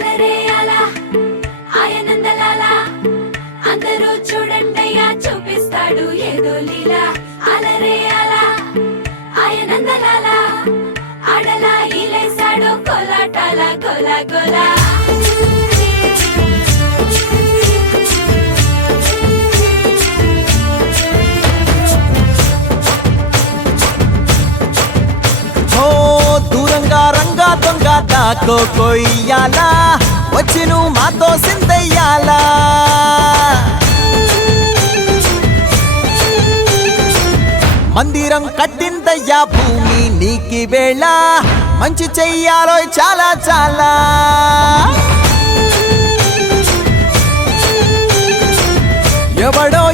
అలరే అలా ఆయనందలాలా అందరూ చూడండయ్యా చూపిస్తాడు ఏదో లీలా అలరే అలా ఆయనందలాలా ఆడలా ఈలేశాడు కోలాటాల గోలా గోలా దూరంగా రంగా దొంగ దాకో కొయ్యాలా వచ్చి నువ్వు మాతో సిందయ్యాలా మందిరం కట్టిందయ్యా భూమి నీకి వేళ మంచి చెయ్యాలో చాలా చాలా ఎవడో